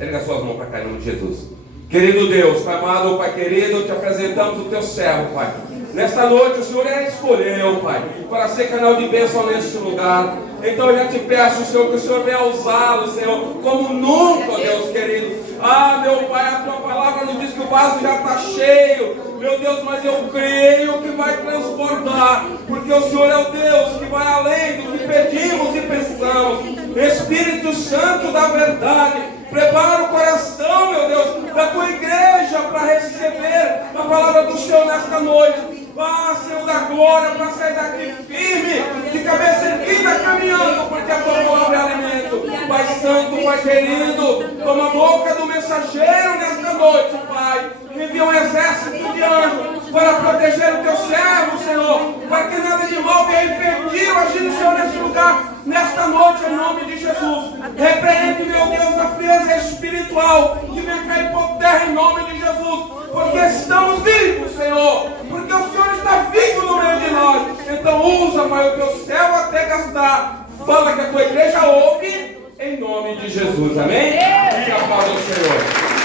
Erga suas mãos para cá em nome de Jesus. Querido Deus, Pai amado, Pai querido, te apresentamos o teu servo, Pai. Nesta noite o Senhor escolheu, Pai, para ser canal de bênção neste lugar. Então eu já te peço, Senhor, que o Senhor venha usá-lo, Senhor, como nunca, Deus querido. Ah, meu Pai, a tua palavra nos diz que o vaso já está cheio, meu Deus, mas eu creio que vai transbordar, porque o Senhor é o Deus que vai além do que pedimos e pensamos. Espírito Santo da verdade, prepara o coração, meu Deus, da tua igreja para receber a palavra do Senhor nesta noite. Vá, Senhor da glória, para sair daqui firme, de cabeça erguida, caminhando, porque a tua palavra é alimento. Pai Santo, Pai querido, toma a boca do mensageiro nesta noite, Pai. Envia um exército de anjos para proteger o teu servo, Senhor, para que nada de mal venha impedir o agir do Senhor neste lugar, nesta noite, em nome de Jesus. Repreende, meu Deus, a frieza espiritual que vem cair por terra em nome de Jesus, porque estamos vivos, Senhor, porque o Senhor está vivo no meio de nós. Então usa, Pai, o teu servo até gastar. Fala que a tua igreja ouve, em nome de Jesus, amém? E a paz do Senhor.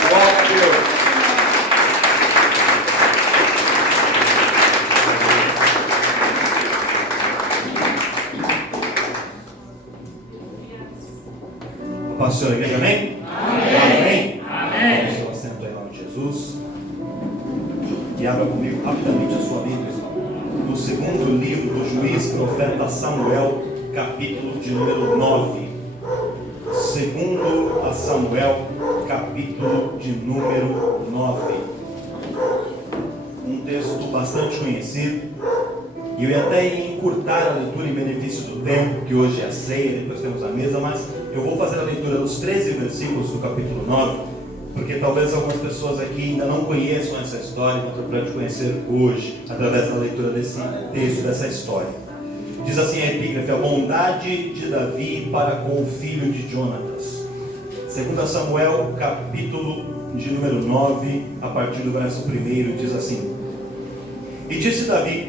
Glória a Deus. Pastor, igreja, amém? Amém. Amém. Seu assento em nome de Jesus. E abra comigo rapidamente a sua Bíblia no segundo livro do juiz profeta Samuel, capítulo de número 9. Segundo a Samuel, capítulo de número 9. Um texto bastante conhecido. E eu ia até encurtar a leitura em benefício do tempo, que hoje é a ceia, depois temos a mesa, mas eu vou fazer a leitura dos 13 versículos do capítulo 9, porque talvez algumas pessoas aqui ainda não conheçam essa história, mas eu quero te conhecer hoje, através da leitura desse texto, dessa história. Diz assim a epígrafe: a bondade de Davi para com o filho de Jonatas. 2 Samuel, capítulo de número 9, a partir do verso 1, diz assim: e disse Davi: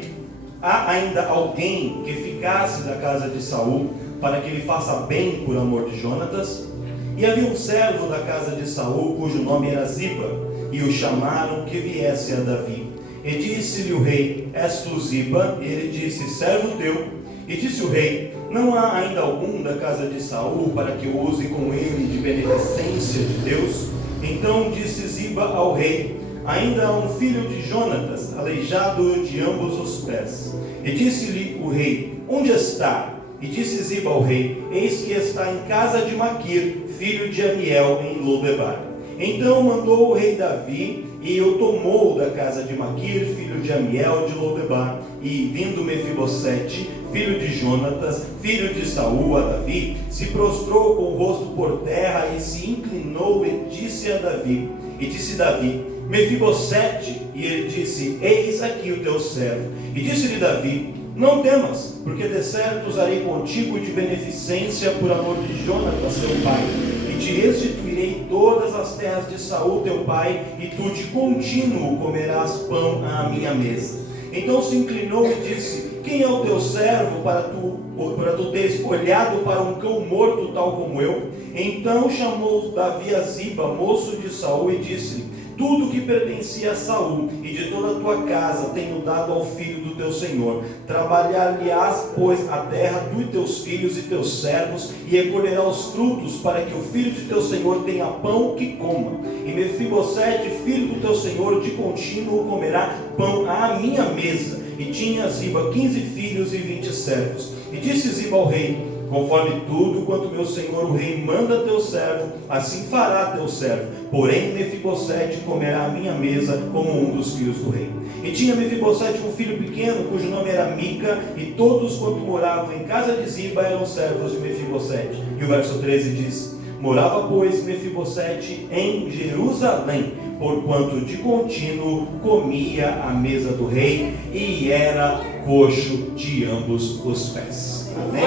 há ainda alguém que ficasse da casa de Saul, para que ele faça bem por amor de Jonatas? E havia um servo da casa de Saul, cujo nome era Ziba, e o chamaram que viesse a Davi. E disse-lhe o rei: és tu Ziba? E ele disse: servo teu. E disse o rei: não há ainda algum da casa de Saul, para que eu use com ele de beneficência de Deus? Então disse Ziba ao rei: ainda há um filho de Jonatas, aleijado de ambos os pés. E disse-lhe o rei: onde está? E disse Ziba ao rei: eis que está em casa de Maquir, filho de Amiel, em Lodebar. Então mandou o rei Davi, e o tomou da casa de Maquir, filho de Amiel, de Lodebar. E vindo Mefibosete, filho de Jonatas, filho de Saul, a Davi, se prostrou com o rosto por terra, e se inclinou, e disse a Davi. E disse Davi: Mefibosete. E ele disse: eis aqui o teu servo. E disse-lhe Davi: não temas, porque de certo usarei contigo de beneficência por amor de Jonatas teu pai, e te restituirei todas as terras de Saul teu pai, e tu de contínuo comerás pão à minha mesa. Então se inclinou e disse: quem é o teu servo para tu teres olhado para um cão morto tal como eu? Então chamou Davi a Ziba, moço de Saul, e disse-lhe: tudo que pertencia a Saul e de toda a tua casa tenho dado ao filho do teu senhor. Trabalhar-lhe-ás, pois, a terra, tu e teus filhos e teus servos, e recolherá os frutos, para que o filho de teu senhor tenha pão que coma. E Mefibosete, filho do teu senhor, de contínuo comerá pão à minha mesa. E tinha Ziba 15 filhos e 20 servos. E disse Ziba ao rei: conforme tudo quanto meu senhor o rei manda teu servo, assim fará teu servo. Porém Mefibosete comerá à minha mesa como um dos filhos do rei. E tinha Mefibosete um filho pequeno, cujo nome era Mica, e todos quanto moravam em casa de Ziba eram servos de Mefibosete. E o verso 13 diz: morava, pois, Mefibosete em Jerusalém, porquanto de contínuo comia à mesa do rei, e era coxo de ambos os pés. Amém?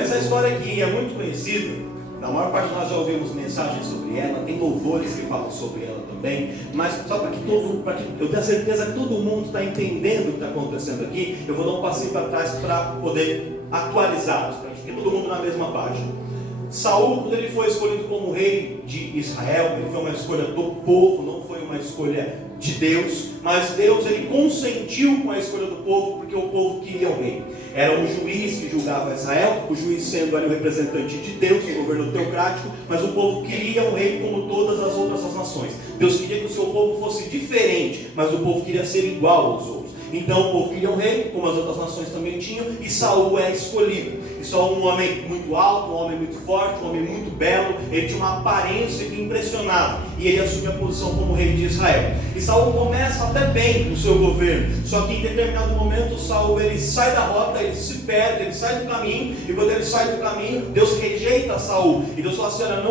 Essa história aqui é muito conhecida. A maior parte de nós já ouvimos mensagens sobre ela, tem louvores que falam sobre ela também, mas só para que eu tenha certeza que todo mundo está entendendo o que está acontecendo aqui, eu vou dar um passinho para trás para poder atualizar, para que fique todo mundo na mesma página. Saul, quando ele foi escolhido como rei de Israel, ele foi uma escolha do povo, não foi uma escolha de Deus, mas Deus ele consentiu com a escolha do povo, porque o povo queria o rei. Era um juiz que julgava Israel, o juiz sendo ali o representante de Deus, um governo teocrático, mas o povo queria um rei como todas as outras nações. Deus queria que o seu povo fosse diferente, mas o povo queria ser igual aos outros. Então o povo queria um rei, como as outras nações também tinham, e Saul é escolhido. E só um homem muito alto, um homem muito forte, um homem muito belo, ele tinha uma aparência que impressionava, e ele assume a posição como rei de Israel. E Saul começa até bem no seu governo, só que em determinado momento Saul ele sai da rota, ele se perde, ele sai do caminho, e quando ele sai do caminho, Deus rejeita Saul, e Deus fala assim: olha,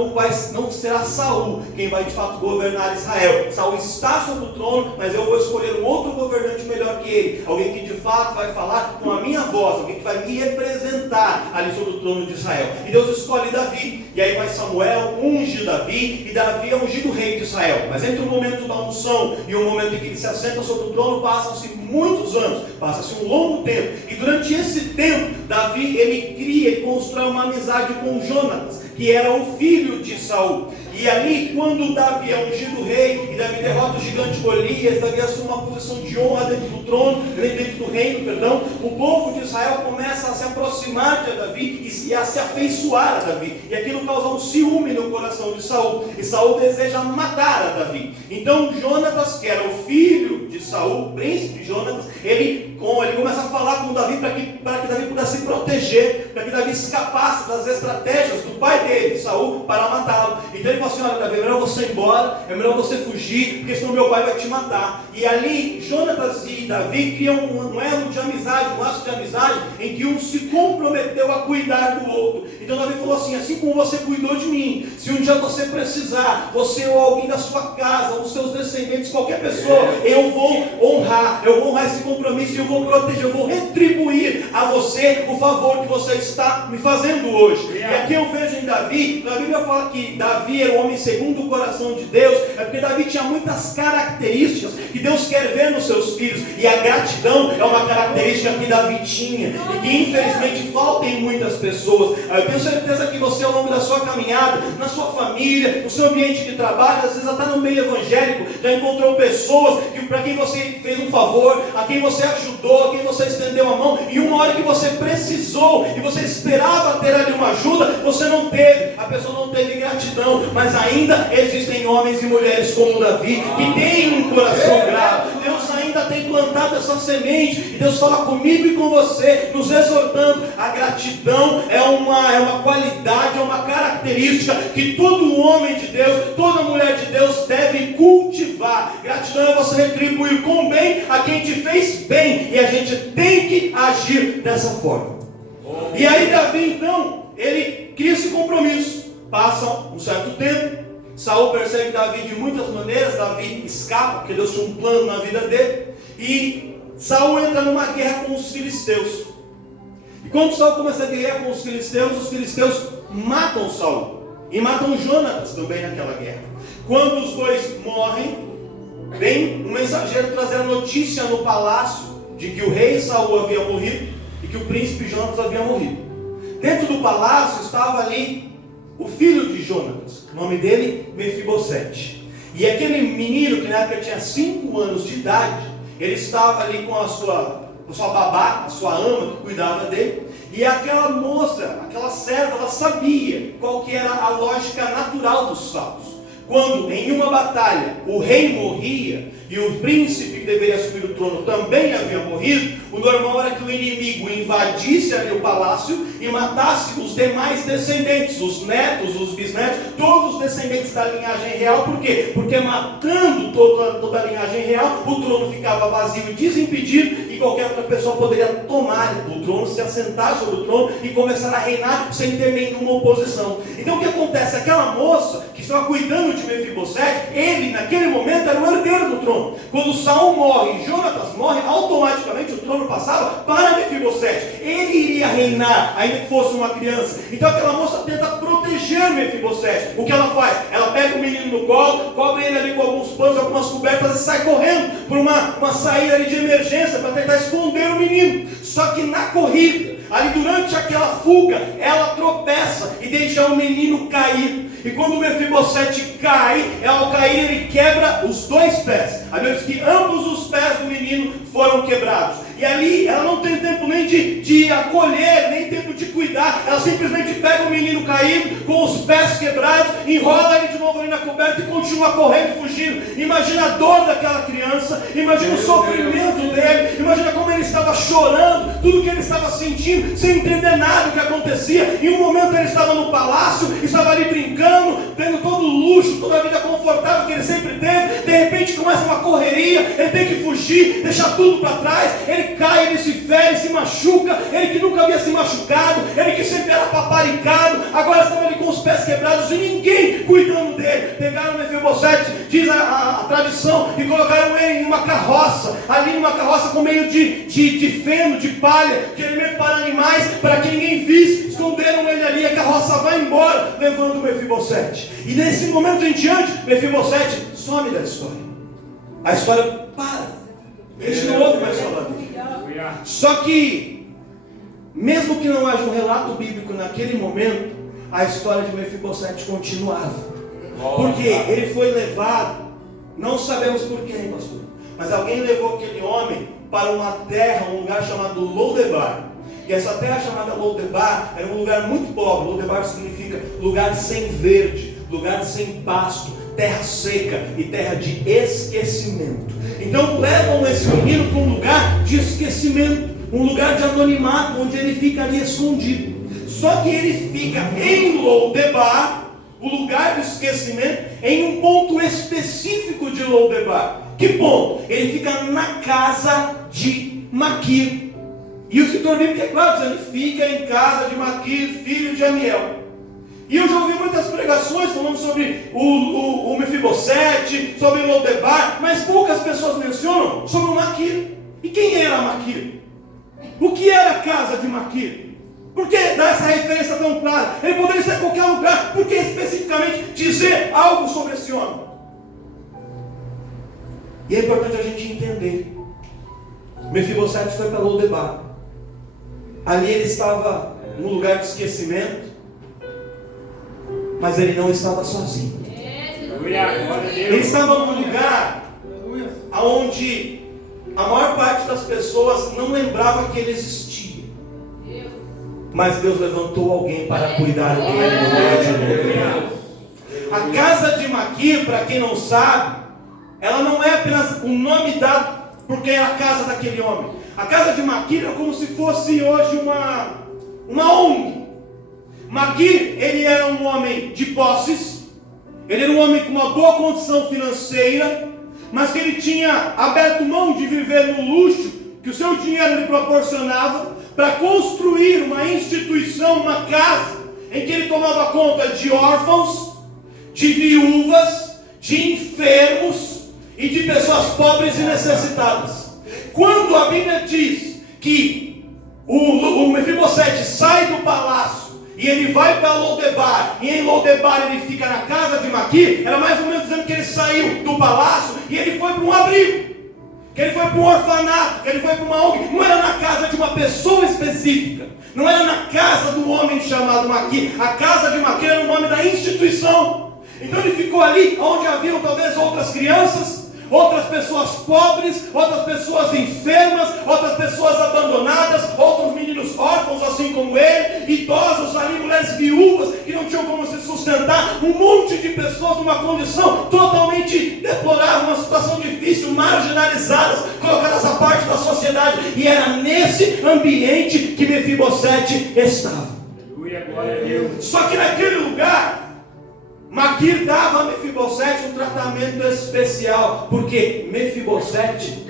não será Saul quem vai de fato governar Israel. Saul está sobre o trono, mas eu vou escolher um outro governante melhor que ele, alguém que de fato vai falar com a minha voz, alguém que vai me representar ali sobre o trono de Israel. E Deus escolhe Davi, e aí vai Samuel, unge Davi, e Davi é ungido rei de Israel. Mas entre o momento da unção e o momento em que ele se assenta sobre o trono, passam-se muitos anos, passa-se um longo tempo, e durante esse tempo, Davi ele constrói uma amizade com Jonatas, que era o filho de Saul. E ali, quando Davi é ungido rei, e Davi derrota o gigante Golias, Davi assume uma posição de honra dentro do trono, dentro do reino, perdão, o povo de Israel começa a se aproximar de Davi e a se afeiçoar a Davi. E aquilo causa um ciúme no coração de Saul. E Saul deseja matar a Davi. Então Jonatas, que era o filho de Saul, o príncipe Jonatas, ele começa a falar com Davi para que Davi pudesse se proteger, para que Davi escapasse das estratégias do pai dele, Saul, para matá-lo. Então ele fala assim: olha, Davi, é melhor você ir embora, é melhor você fugir, porque senão meu pai vai te matar. E ali Jonatas e Davi criam um elo de amizade, um laço de amizade, em que um se comprometeu a cuidar do outro. Então Davi falou assim: assim como você cuidou de mim, se um dia você precisar, você ou alguém da sua casa, os seus descendentes, qualquer pessoa, eu vou honrar esse compromisso, eu vou proteger, eu vou retribuir a você o favor que você está me fazendo hoje. E aqui eu vejo em Davi, a Bíblia fala que Davi era um homem segundo o coração de Deus, é porque Davi tinha muitas características que Deus quer ver nos seus filhos, e a gratidão é uma característica que Davi tinha, e que infelizmente falta em muitas pessoas. Eu tenho certeza que você, ao longo da sua caminhada, na sua família, no seu ambiente de trabalho, às vezes até no meio evangélico, já encontrou pessoas para quem você fez um favor, a quem você ajudou, a quem você estendeu a mão, e uma hora que você precisou, e você esperava ter ali uma ajuda, você não teve, a pessoa não teve gratidão. Mas ainda existem homens e mulheres como Davi, que têm um coração grato. Deus ainda tem plantado essa semente, e Deus fala comigo e com você, nos exortando. A gratidão é uma qualidade, é uma característica que todo homem de Deus, toda mulher de Deus deve cultivar. Gratidão é você retribuir com bem a quem te fez bem, e a gente tem que agir dessa forma. E aí Davi então, ele cria esse compromisso. Passa um certo tempo, Saul persegue Davi de muitas maneiras, Davi escapa, porque Deus tinha um plano na vida dele, e Saul entra numa guerra com os filisteus. E quando Saul começa a guerrear com os filisteus matam Saul, e matam Jonatas também naquela guerra. Quando os dois morrem, vem um mensageiro trazer a notícia no palácio, de que o rei Saul havia morrido, e que o príncipe Jonatas havia morrido. Dentro do palácio estava ali o filho de Jonatas, o nome dele Mefibosete. E aquele menino que na época tinha 5 anos de idade, ele estava ali com a sua babá, a sua ama que cuidava dele. E aquela moça, aquela serva, ela sabia qual que era a lógica natural dos fatos. Quando em uma batalha o rei morria e o príncipe que deveria assumir o trono também havia morrido, o normal era que o inimigo invadisse ali o palácio e matasse os demais descendentes, os netos, os bisnetos, todos os descendentes da linhagem real. Por quê? Porque matando toda a linhagem real, o trono ficava vazio e desimpedido, e qualquer outra pessoa poderia tomar o trono, se assentar sobre o trono e começar a reinar sem ter nenhuma oposição. Então o que acontece? Aquela moça que estava cuidando de Mefibosete, ele naquele momento era o herdeiro do trono. Quando Saul morre e Jonatas morre, automaticamente o trono passava para Mefibosete. Ele iria reinar, ainda que fosse uma criança. Então aquela moça tenta proteger Mefibosete. O que ela faz? Ela pega o menino no colo, cobre ele ali com alguns panos, algumas cobertas, e sai correndo por uma saída ali de emergência para tentar esconder o menino. Só que na corrida, Ali durante aquela fuga, ela tropeça e deixa o menino cair. E quando o Mefibosete cai, ao cair ele quebra os 2 pés. A Bíblia diz que ambos os pés do menino foram quebrados. E ali ela não tem tempo nem de acolher, nem tempo de cuidar. Ela simplesmente pega o menino caído, com os pés quebrados, enrola ele de novo ali na coberta e continua correndo, fugindo. Imagina a dor daquela criança, imagina o sofrimento dele, imagina como ele estava chorando, tudo que ele estava sentindo, sem entender nada do que acontecia. Em um momento ele estava no palácio, estava ali brincando, tendo todo o luxo, toda a vida confortável que ele sempre teve. De repente começa uma correria, ele tem que fugir, deixar tudo para trás. Ele cai, ele se fere, se machuca. Ele que nunca havia se machucado, ele que sempre era paparicado, agora estava ali com os pés quebrados e ninguém cuidando dele. Pegaram o Mefibosete, diz a tradição, e colocaram ele em uma carroça, ali numa carroça com meio de feno, de palha, de alimento para animais, para que ninguém visse. Esconderam ele ali, a carroça vai embora, levando o Mefibosete. E nesse momento em diante, Mefibosete some da história. A história para. A gente não ouve mais falar dele. Só que, mesmo que não haja um relato bíblico naquele momento, a história de Mefibosete continuava. Porque ele foi levado, não sabemos por quem, pastor, mas alguém levou aquele homem para uma terra, um lugar chamado Lodebar. E essa terra chamada Lodebar era um lugar muito pobre. Lodebar significa lugar sem verde, lugar sem pasto, terra seca e terra de esquecimento. Então levam esse menino para um lugar de esquecimento, um lugar de anonimato, onde ele fica ali escondido. Só que ele fica em Lodebar, o lugar do esquecimento, em um ponto específico de Lodebar. Que ponto? Ele fica na casa de Maquir. E o escritor bíblico é claro, dizendo: fica em casa de Maquir, filho de Amiel. E eu já ouvi muitas pregações falando sobre o Mefibosete, sobre Lodebar, mas poucas pessoas mencionam sobre o Maquir. E quem era Maquir? O que era a casa de Maquir? Por que dar essa referência tão clara? Ele poderia ser em qualquer lugar. Por que especificamente dizer algo sobre esse homem? E é importante a gente entender. Mefibosete foi para Lodebar. Ali ele estava num lugar de esquecimento, mas ele não estava sozinho. Ele estava num lugar onde a maior parte das pessoas não lembrava que ele existia. Mas Deus levantou alguém para cuidar dele no meio de Lodebar. A casa de Maquir, para quem não sabe, ela não é apenas um nome dado porque é a casa daquele homem. A casa de Maquir é como se fosse hoje uma ONG. Maquir, ele era um homem de posses, ele era um homem com uma boa condição financeira, mas que ele tinha aberto mão de viver no luxo que o seu dinheiro lhe proporcionava, para construir uma instituição, uma casa, em que ele tomava conta de órfãos, de viúvas, de enfermos e de pessoas pobres e necessitadas. Quando a Bíblia diz que o Mefibosete sai do palácio e ele vai para Lodebar, e em Lodebar ele fica na casa de Maquir, era mais ou menos dizendo que ele saiu do palácio e ele foi para um abrigo, que ele foi para um orfanato, que ele foi para uma ONG. Não era na casa de uma pessoa específica, não era na casa do homem chamado Maquir. A casa de Maquir era o nome da instituição. Então ele ficou ali onde haviam talvez outras crianças, outras pessoas pobres, outras pessoas enfermas, outras pessoas abandonadas, outros meninos órfãos assim como ele, idosos ali, mulheres viúvas que não tinham como se sustentar, um monte de pessoas numa condição totalmente deplorável, uma situação difícil, marginalizadas, colocadas à parte da sociedade. E era nesse ambiente que Mefibosete estava. Só que naquele lugar Maquir dava a Mefibosete um tratamento especial, porque Mefibosete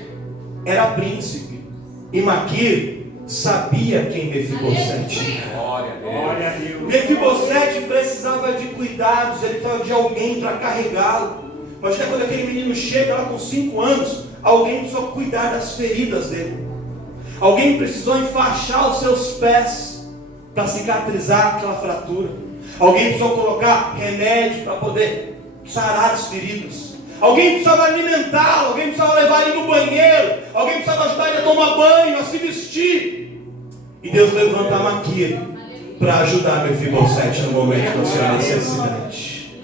era príncipe e Maquir sabia quem Mefibosete era. Mefibosete precisava de cuidados, ele precisava de alguém para carregá-lo. Imagina quando aquele menino chega lá com 5 anos, alguém precisou cuidar das feridas dele, alguém precisou enfaixar os seus pés para cicatrizar aquela fratura. Alguém precisou colocar remédio para poder sarar as feridas. Alguém precisava alimentá-lo, alguém precisava levar ele no banheiro, alguém precisava ajudar ele a tomar banho, a se vestir. E Deus levanta a Maquia para ajudar Mefibosete no momento da sua necessidade.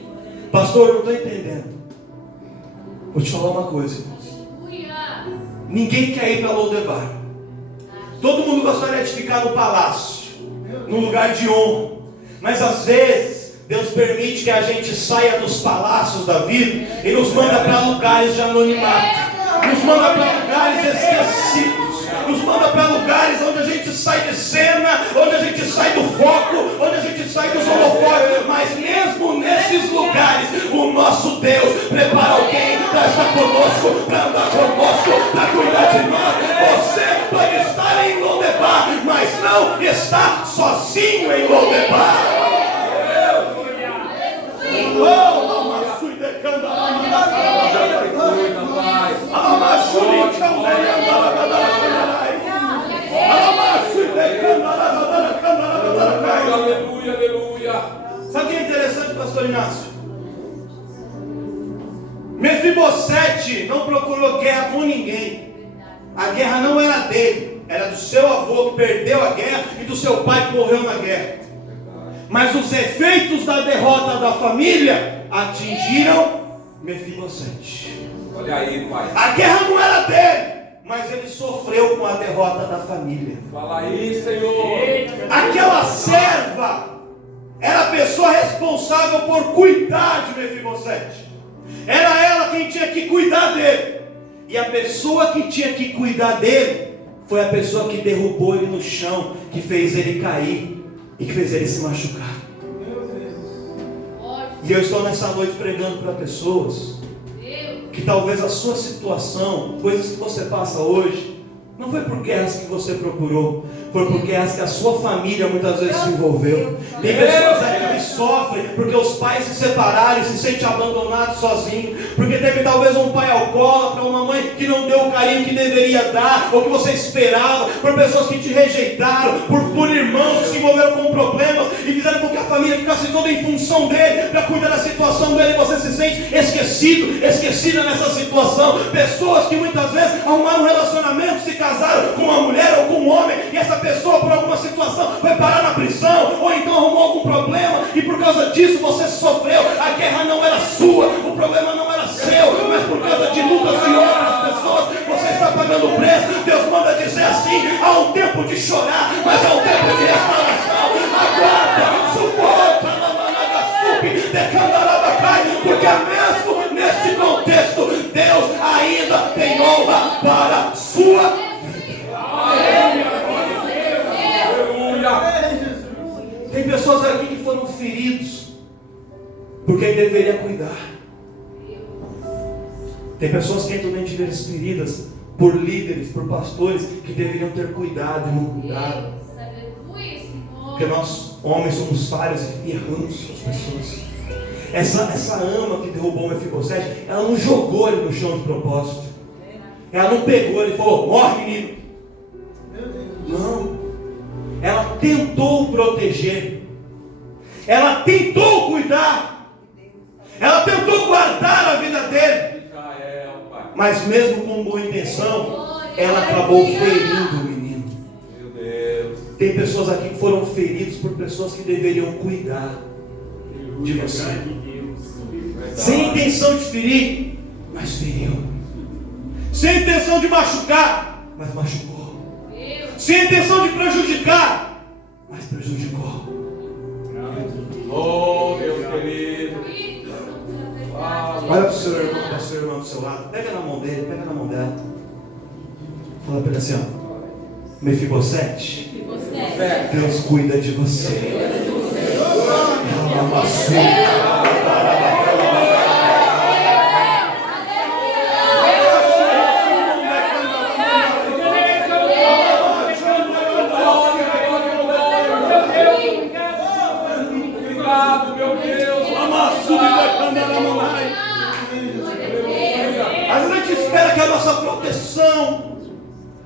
Pastor, eu não estou entendendo. Vou te falar uma coisa, irmãos. Ninguém quer ir para Lodebar. Todo mundo gostaria de ficar no palácio, no lugar de honra. Mas às vezes Deus permite que a gente saia dos palácios da vida e nos manda para lugares de anonimato, nos manda para lugares esquecidos, nos manda para lugares onde a gente sai de cena, onde a gente sai do foco, onde a gente sai dos holofotes. Mas mesmo nesses lugares, o nosso Deus prepara alguém para estar conosco, para andar conosco, para cuidar de nós. Você pode estar em Lodebar, mas não está sozinho em Lodebar. Aleluia, aleluia. Sabe o que é interessante, pastor Inácio? Mefibosete não procurou guerra com ninguém. A guerra não era dele, era do seu avô que perdeu a guerra e do seu pai que morreu na guerra. Mas os efeitos da derrota da família atingiram Mefibosete. Olha aí, pai. A guerra não era dele, mas ele sofreu com a derrota da família. Fala aí, Senhor. Aquela serva era a pessoa responsável por cuidar de Mefibosete. Era ela quem tinha que cuidar dele. E a pessoa que tinha que cuidar dele foi a pessoa que derrubou ele no chão, que fez ele cair e que fez ele se machucar. E eu estou nessa noite pregando para pessoas que talvez a sua situação, coisas que você passa hoje, não foi por guerras que você procurou, foi por guerras que a sua família muitas vezes se envolveu. Tem pessoas aqui que sofrem porque os pais se separaram e se sentem abandonados sozinhos, porque teve talvez um pai alcoólatra, uma mãe que não deu o carinho que deveria dar, ou que você esperava, por pessoas que te rejeitaram, por irmãos que se envolveram com problemas e fizeram com que a família ficasse toda em função dele, para cuidar da situação dele, e você se sente esquecida nessa situação. Pessoas que muitas vezes arrumaram um relacionamento, se casaram com uma mulher ou com um homem, e essa pessoa por alguma situação foi parar na prisão, ou então arrumou algum problema, e por causa disso você sofreu. A guerra não era sua, o problema não era seu, mas por causa de lutas de outras pessoas, você está pagando o preço. Deus manda dizer assim: há um tempo de chorar, mas há um tempo de restauração. Aguarda, suporta, porque mesmo nesse contexto, Deus ainda tem honra para a sua vida. Tem pessoas aqui que foram feridos porque ele deveria cuidar. Tem pessoas que entram dentro de vidas feridas por líderes, por pastores que deveriam ter cuidado e não cuidaram. Porque nós, homens, somos falhos e erramos as pessoas. Essa ama que derrubou o Mefibosete, ela não jogou ele no chão de propósito. Ela não pegou ele e falou: morre, menino. Não. Ela tentou proteger. Ela tentou cuidar. Ela tentou guardar a vida dele. Mas mesmo com boa intenção, ela acabou ferindo o menino. Meu Deus. Tem pessoas aqui que foram feridas por pessoas que deveriam cuidar de você. Sem intenção de ferir, mas feriu. Sem intenção de machucar, mas machucou. Sem intenção de prejudicar, mas prejudicou. Oh, Deus querido. Olha para o seu irmão, para o seu irmão do seu lado. Pega na mão dele, pega na mão dela. Fala para ele assim, ó: Mefibosete, Deus cuida de você. Obrigado, meu Deus. Às vezes a gente espera que a nossa proteção,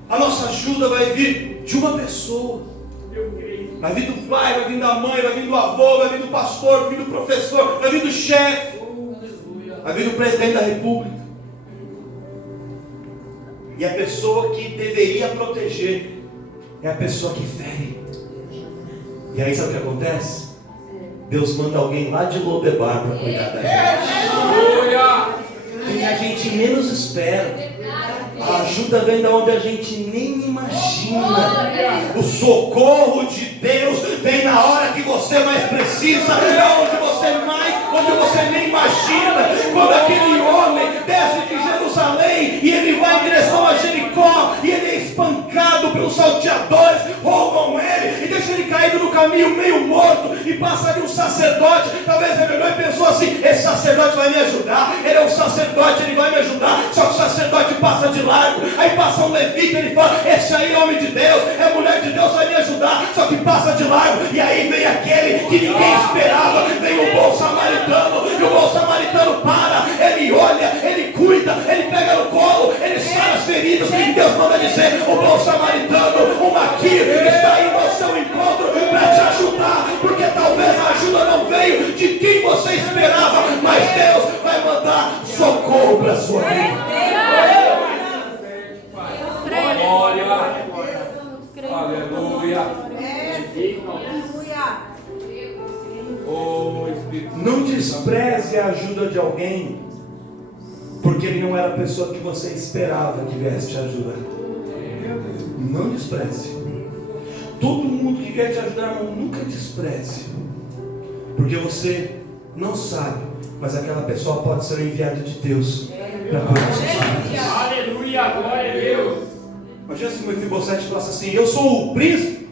a nossa ajuda vai vir de uma pessoa. Vai vir do pai, vai vir da mãe, vai vir do avô, vai vir do pastor, vai vir do professor, vai vir do chefe, vai vir do presidente da república. E a pessoa que deveria proteger é a pessoa que fere. E aí sabe o que acontece? Deus manda alguém lá de Lodebar para cuidar da gente. E a gente menos espera. A ajuda vem da onde a gente nem imagina. O socorro de Deus vem na hora que você mais precisa, onde você nem imagina. Quando aquele homem desce de Jerusalém e ele vai em direção a Jericó, e ele é espancado pelos salteadores, roubam ele e deixam ele caído no caminho meio morto, e passa ali um sacerdote. Talvez ele olhou e pensou assim: esse sacerdote vai me ajudar, ele é um sacerdote, ele vai me ajudar. Só que o sacerdote passa de largo. Aí passa um levita, ele fala: esse aí é homem de Deus, é mulher de Deus, vai me ajudar. Só que passa de largo. E aí vem aquele que ninguém esperava, vem o bom samaritano. E o bom samaritano para, ele olha, ele cuida, ele pega no colo, ele sara as feridas. E Deus manda dizer: o bom samaritano, o Maquir, está indo ao seu encontro para te ajudar. Porque talvez a ajuda não veio de quem você esperava, mas Deus vai mandar socorro para a sua vida. Aleluia. Não despreze a ajuda de alguém, porque ele não era a pessoa que você esperava que viesse te ajudar. Não despreze. Todo mundo que quer te ajudar, irmão, nunca despreze, porque você não sabe, mas aquela pessoa pode ser enviada de Deus para cuidar das suas vidas. Aleluia, glória a Deus. Imagina se o Mefibosete falasse assim: eu sou o príncipe.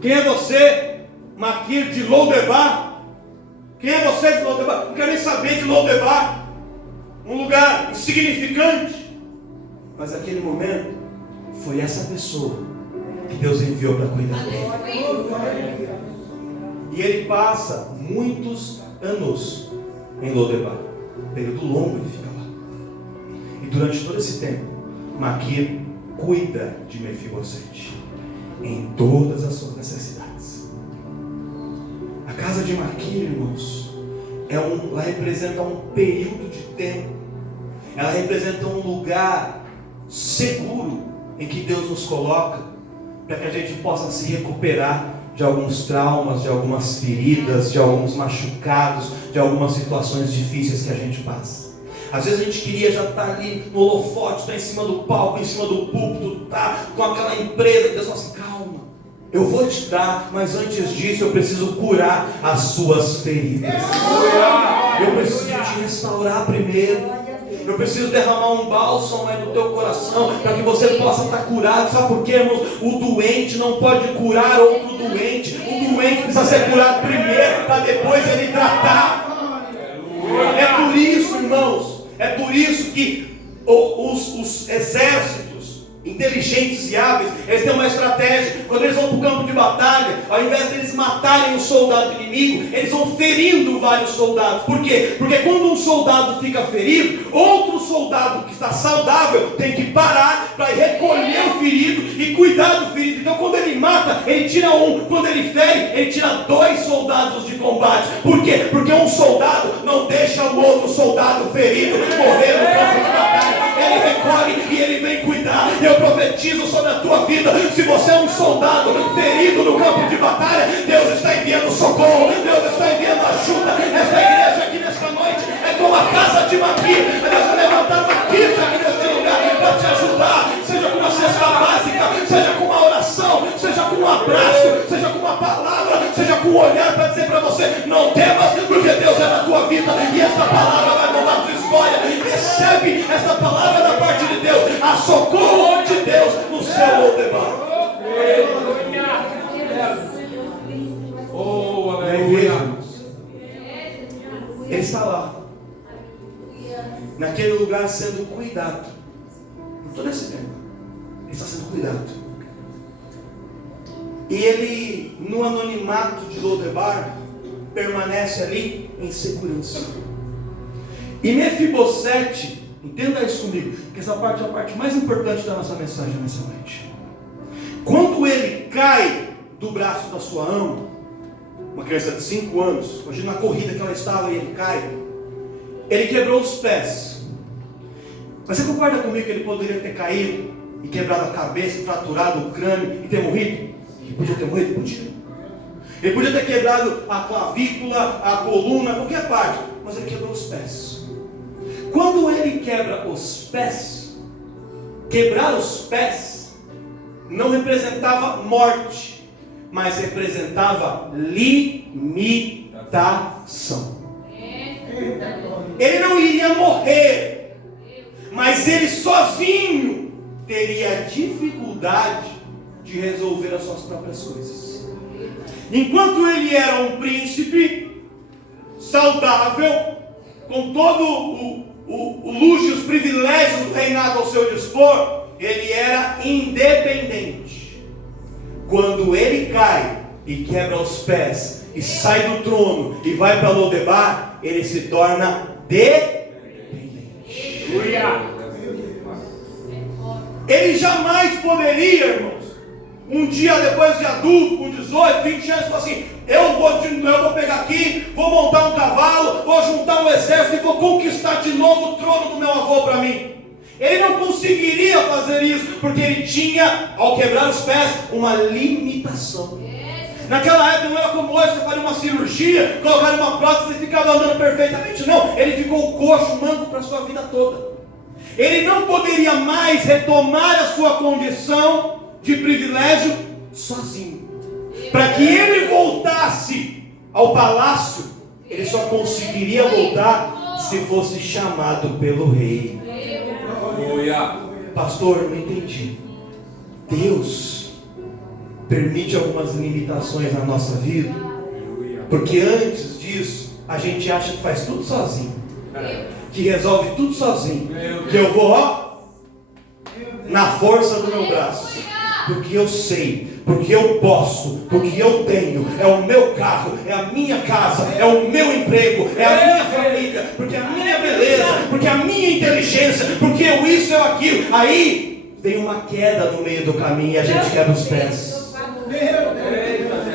Quem é você, Maquir de Lodebar? Quem é você de Lodebar? Não quero nem saber de Lodebar. Um lugar insignificante. Mas naquele momento, foi essa pessoa que Deus enviou para cuidar dele. E ele passa muitos anos em Lodebar. Período longo ele fica lá. E durante todo esse tempo, Maquir cuida de Mefibosete em todas as suas necessidades. A casa de Maquir, irmãos, ela representa um período de tempo. Ela representa um lugar seguro em que Deus nos coloca para que a gente possa se recuperar de alguns traumas, de algumas feridas, de alguns machucados, de algumas situações difíceis que a gente passa. Às vezes a gente queria já estar ali no holofote, estar em cima do palco, em cima do púlpito, tá com aquela empresa. Deus fala assim: calma, eu vou te dar, mas antes disso eu preciso curar as suas feridas. Eu preciso te restaurar primeiro. Eu preciso derramar um bálsamo aí no teu coração, para que você possa estar curado. Sabe por quê, irmãos? O doente não pode curar outro doente. O doente precisa ser curado primeiro, para depois ele tratar. É por isso, irmãos, é por isso que os exércitos inteligentes e hábeis, eles têm uma estratégia. Quando eles vão para o campo de batalha, ao invés de eles matarem o soldado inimigo, eles vão ferindo vários soldados. Por quê? Porque quando um soldado fica ferido, outro soldado que está saudável tem que parar para recolher o ferido e cuidar do ferido. Então quando ele mata, ele tira um. Quando ele fere, ele tira 2 soldados de combate. Por quê? Porque um soldado não deixa o outro soldado ferido morrer no campo de batalha. Ele recolhe e ele vem cuidar. Eu profetizo sobre a tua vida: se você é um soldado ferido no campo de batalha, Deus está enviando socorro, Deus está enviando ajuda. Esta igreja aqui nesta noite é como a casa de Maquir. Deus vai levantar Maquir aqui neste lugar para te ajudar, seja com uma cesta básica, seja com uma oração, seja com um abraço, seja com uma palavra, seja com um olhar para dizer para você: não temas, porque Deus é na tua vida e essa palavra vai mudar a tua história. Recebe essa palavra da parte de Deus, a socorro de Deus no seu Lodebar. Oh, aleluia. Ele está lá, naquele lugar, sendo cuidado por todo esse tempo. Ele está sendo cuidado. E ele, no anonimato de Lodebar, permanece ali em segurança. E Mefibosete, entenda isso comigo, que essa parte é a parte mais importante da nossa mensagem nessa noite. Quando ele cai do braço da sua ama, uma criança de 5 anos, imagina a corrida que ela estava e ele cai, ele quebrou os pés. Mas você concorda comigo que ele poderia ter caído e quebrado a cabeça, fraturado o crânio e ter morrido? Ele podia ter morrido? Podia. Ele podia ter quebrado a clavícula, a coluna, qualquer parte, mas ele quebrou os pés. Quando ele quebra os pés, quebrar os pés não representava morte, mas representava limitação. Ele não iria morrer, mas ele sozinho teria dificuldade de resolver as suas próprias coisas. Enquanto ele era um príncipe saudável, com todo o luxo e os privilégios do reinado ao seu dispor, ele era independente. Quando ele cai e quebra os pés e sai do trono e vai para Lodebar, ele se torna dependente. Ele jamais poderia, irmãos, um dia depois de adulto, com 18, 20 anos, falar assim: eu vou pegar aqui, vou montar um cavalo, vou juntar um exército e vou conquistar de novo o trono do meu avô para mim. Ele não conseguiria fazer isso, porque ele tinha, ao quebrar os pés, uma limitação. Naquela época não era como hoje, você faria uma cirurgia, colocar uma prótese e ficava andando perfeitamente. Não, ele ficou coxo, manco para a sua vida toda. Ele não poderia mais retomar a sua condição de privilégio sozinho. Para que ele voltasse ao palácio, ele só conseguiria voltar se fosse chamado pelo rei. Pastor, não entendi. Deus permite algumas limitações na nossa vida, porque antes disso a gente acha que faz tudo sozinho, que resolve tudo sozinho, que eu vou na força do meu braço, porque eu sei, porque eu posso, porque eu tenho, é o meu carro, é a minha casa, é o meu emprego, é a minha família, porque é a minha beleza, porque é a minha inteligência, porque eu isso, eu aquilo. Aí vem uma queda no meio do caminho e a gente quebra os pés.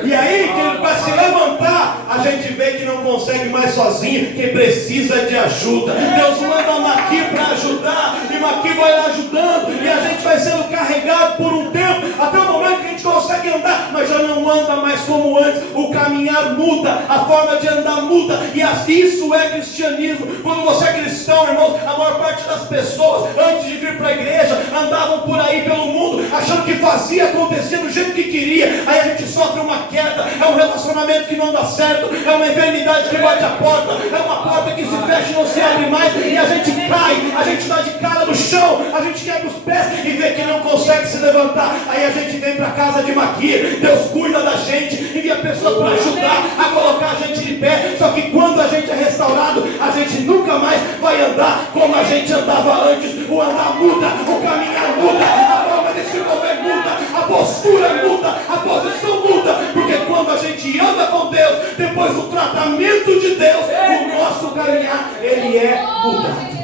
E aí, para se levantar, a gente vê que não consegue mais sozinho, que precisa de ajuda. Deus manda Maqui para ajudar, e Maqui vai lá ajudando, e a gente vai sendo carregado por um tempo, até o momento que a gente consegue andar, mas já não anda mais como antes. O caminhar muda, a forma de andar muda, e isso é cristianismo. Quando você é cristão, irmãos, a maior parte das pessoas, antes de vir para a igreja, andavam por aí pelo mundo, achando que fazia acontecer do jeito que queria. Aí a gente sofre uma queda, é um relacionamento que não dá certo, é uma enfermidade que bate a porta, é uma porta que se fecha e não se abre mais, e a gente cai, a gente dá de cara no chão, a gente quebra os pés e vê que não consegue se levantar. Aí a gente vem para a casa de Maqui, Deus cuida da gente, envia pessoas para ajudar a colocar a gente de pé. Só que quando a gente é restaurado, a gente nunca mais vai andar como a gente andava antes. O andar muda, o caminhar muda, a forma de se mover muda, a postura muda, a posição muda, porque quando a gente anda com Deus, depois do tratamento de Deus, o nosso caminhar, ele é mudado.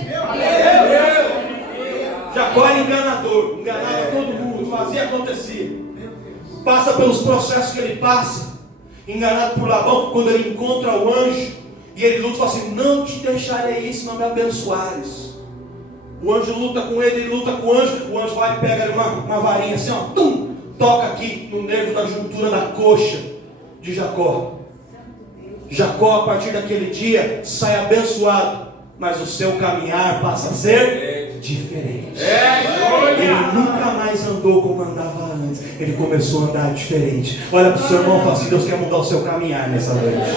Jacó era enganador, enganava todo mundo, fazia acontecer, passa pelos processos que ele passa, enganado por Labão. Quando ele encontra o anjo, e ele luta e fala assim: não te deixarei se não me abençoares. O anjo luta com ele luta com o anjo vai e pega uma varinha assim, ó, tum, toca aqui no nervo da juntura da coxa de Jacó. Jacó, a partir daquele dia, sai abençoado, mas o seu caminhar passa a ser diferente. Ele nunca mais andou como andava antes, ele começou a andar diferente. Olha para o seu irmão e fala assim: Deus quer mudar o seu caminhar nessa noite.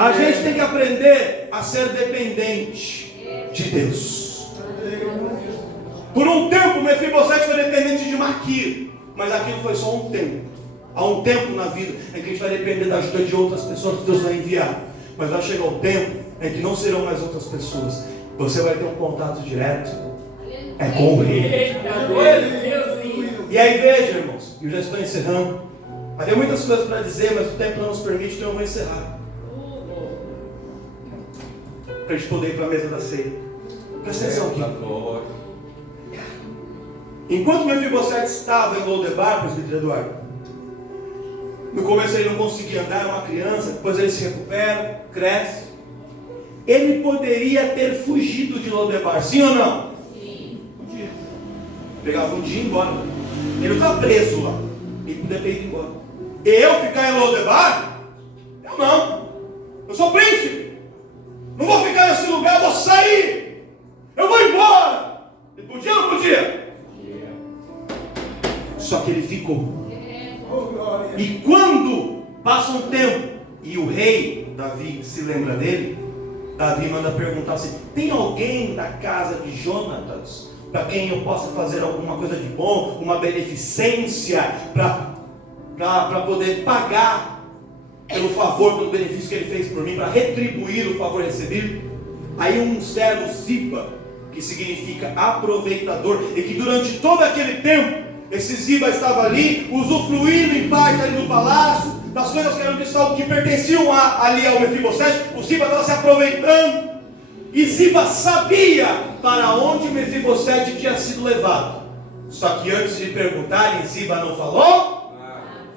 A gente tem que aprender a ser dependente de Deus. Por um tempo, Mefibosete foi dependente de Maqui, mas aquilo foi só um tempo. Há um tempo na vida em que a gente vai depender da ajuda de outras pessoas que Deus vai enviar. Mas vai chegar um tempo em que não serão mais outras pessoas. Você vai ter um contato direto com o rei. E aí veja, irmãos, eu já estou encerrando. Havia muitas coisas para dizer, mas o tempo não nos permite, então eu vou encerrar. Para a gente poder ir para a mesa da ceia. Presta atenção aqui. Enquanto Mefibosete estava em Lodebar, presbítero Eduardo, no começo ele não conseguia andar, era uma criança, depois ele se recupera, cresce. Ele poderia ter fugido de Lodebar, sim ou não? Sim. Podia. Pegava um dia e ia embora. Ele não está preso lá. Ele podia ter ido embora. Eu ficar em Lodebar? Eu não. Eu sou príncipe. Não vou ficar nesse lugar, eu vou sair. Eu vou embora. Ele podia ou não podia? Só que ele ficou. E quando passa um tempo e o rei Davi se lembra dele, Davi manda perguntar assim: tem alguém da casa de Jonatas para quem eu possa fazer alguma coisa de bom, uma beneficência para poder pagar pelo favor, pelo benefício que ele fez por mim, para retribuir o favor recebido? Aí um servo Ziba, que significa aproveitador, e que durante todo aquele tempo esse Ziba estava ali, usufruindo em parte ali no palácio, das coisas que pertenciam ali ao Mefibosete. O Ziba estava se aproveitando, e Ziba sabia para onde Mefibosete tinha sido levado. Só que antes de perguntarem, Ziba não falou?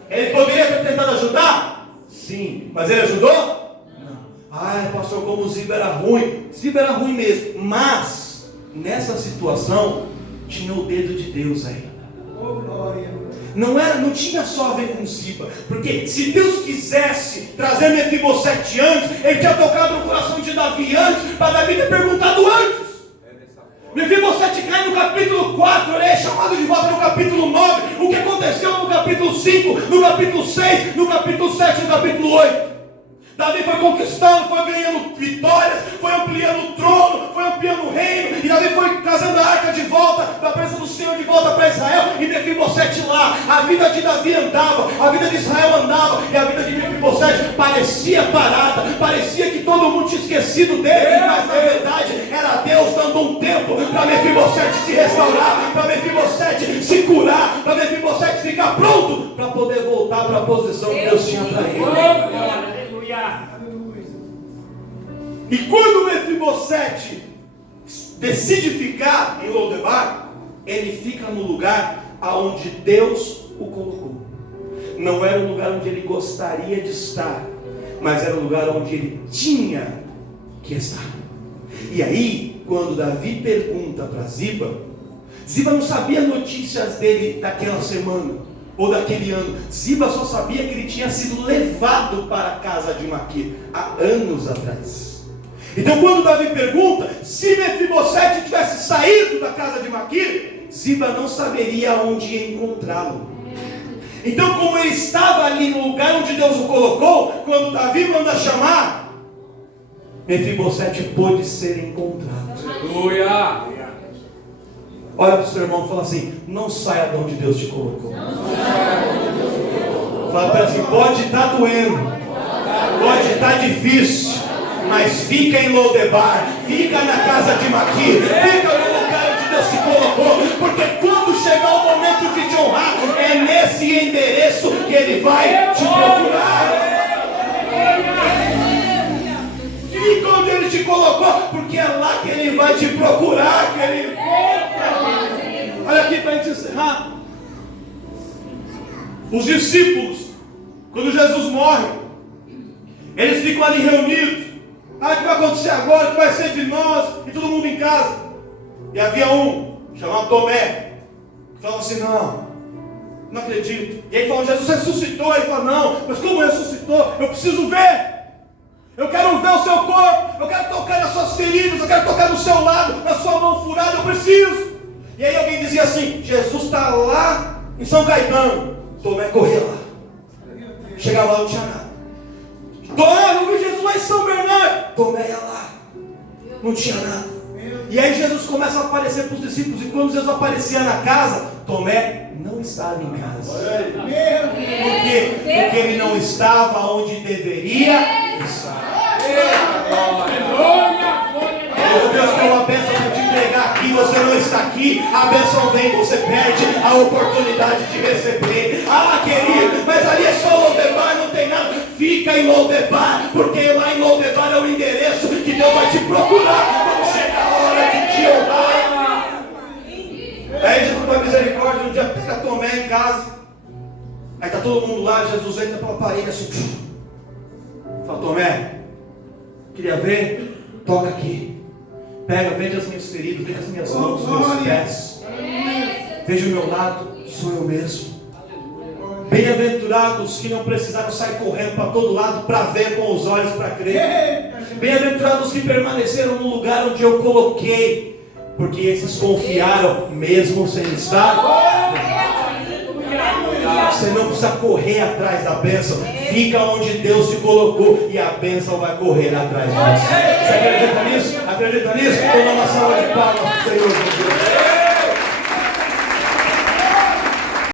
Ele poderia ter tentado ajudar? Sim, mas ele ajudou? Não. Ai, pastor, como o Ziba era ruim. Ziba era ruim mesmo, mas nessa situação tinha o dedo de Deus aí. Não tinha só a ver com Ziba, porque se Deus quisesse trazer Mefibosete antes, ele tinha tocado no coração de Davi antes, para Davi ter perguntado antes. Mefibosete cai no capítulo 4, ele é chamado de volta no capítulo 9. O que aconteceu no capítulo 5, no capítulo 6, no capítulo 7, no capítulo 8? Davi foi conquistando, foi ganhando vitórias, foi ampliando o trono, foi ampliando o reino, e Davi foi trazendo a arca de volta, da presença do Senhor de volta para Israel, e Mefibosete lá. A vida de Davi andava, a vida de Israel andava, e a vida de Mefibosete parecia parada, parecia que todo mundo tinha esquecido dele, mas na verdade era Deus dando um tempo para Mefibosete se restaurar, para Mefibosete se curar, para Mefibosete ficar pronto para poder voltar para a posição que Deus tinha para ele. E quando Mefibosete decide ficar em Lodebar, ele fica no lugar aonde Deus o colocou. Não era o lugar onde ele gostaria de estar, mas era o lugar onde ele tinha que estar. E aí, quando Davi pergunta para Ziba, Ziba não sabia notícias dele daquela semana ou daquele ano. Ziba só sabia que ele tinha sido levado para a casa de Maquir há anos atrás. Então quando Davi pergunta, se Mefibosete tivesse saído da casa de Maquir, Ziba não saberia onde encontrá-lo. Então, como ele estava ali no lugar onde Deus o colocou, quando Davi manda chamar, Mefibosete pôde ser encontrado. Aleluia! Olha para o seu irmão e fala assim: não saia de onde Deus te colocou. Fala para ele assim: pode estar doendo, pode estar difícil, mas fica em Lodebar, fica na casa de Maquir, fica no lugar onde Deus te colocou, porque quando chegar o momento de te honrar, é nesse endereço que Ele vai te procurar. Fica onde Ele te colocou, porque é lá que Ele vai te procurar, querido. Olha aqui para a gente encerrar. Os discípulos, quando Jesus morre, eles ficam ali reunidos. O que vai acontecer agora? O que vai ser de nós? E todo mundo em casa. E havia um, chamado Tomé, que falava assim: não acredito. E aí falou: Jesus ressuscitou. Ele falou: não, mas como ressuscitou? Eu preciso ver. Eu quero ver o seu corpo. Eu quero tocar nas suas feridas. Eu quero tocar no seu lado, na sua mão furada. Eu preciso. E aí alguém dizia assim: Jesus está lá em São Caetano. Tomé corria lá. Chegava lá, não tinha nada. Tomé, eu vi Jesus lá em São Bernardo. Tomé ia lá, não tinha nada. E aí Jesus começa a aparecer para os discípulos. E quando Jesus aparecia na casa, Tomé não estava em casa. Por quê? Porque ele não estava onde deveria estar. Meu Deus, tem uma bênção para te entregar aqui. Você não está aqui, a bênção vem, você perde a oportunidade de receber. Querido, mas ali é só Lodebar, não tem nada. Fica em Lodebar, porque lá em Lodebar é o endereço que Deus vai te procurar quando chegar a hora de te honrar. Aí Jesus vai dizer: todo mundo lá, Jesus entra pela parede assim. Fala, Tomé, queria ver? Toca aqui. Pega, veja as minhas feridas, veja as minhas mãos, os meus pés. Veja o meu lado, sou eu mesmo. Bem-aventurados que não precisaram sair correndo para todo lado para ver com os olhos, para crer. Bem-aventurados que permaneceram no lugar onde eu coloquei, porque esses confiaram mesmo sem estar. Você não precisa correr atrás da bênção. Fica onde Deus te colocou e a bênção vai correr atrás de você. Você acredita nisso? Acredita nisso? Então dá uma salva de palmas, Senhor Jesus.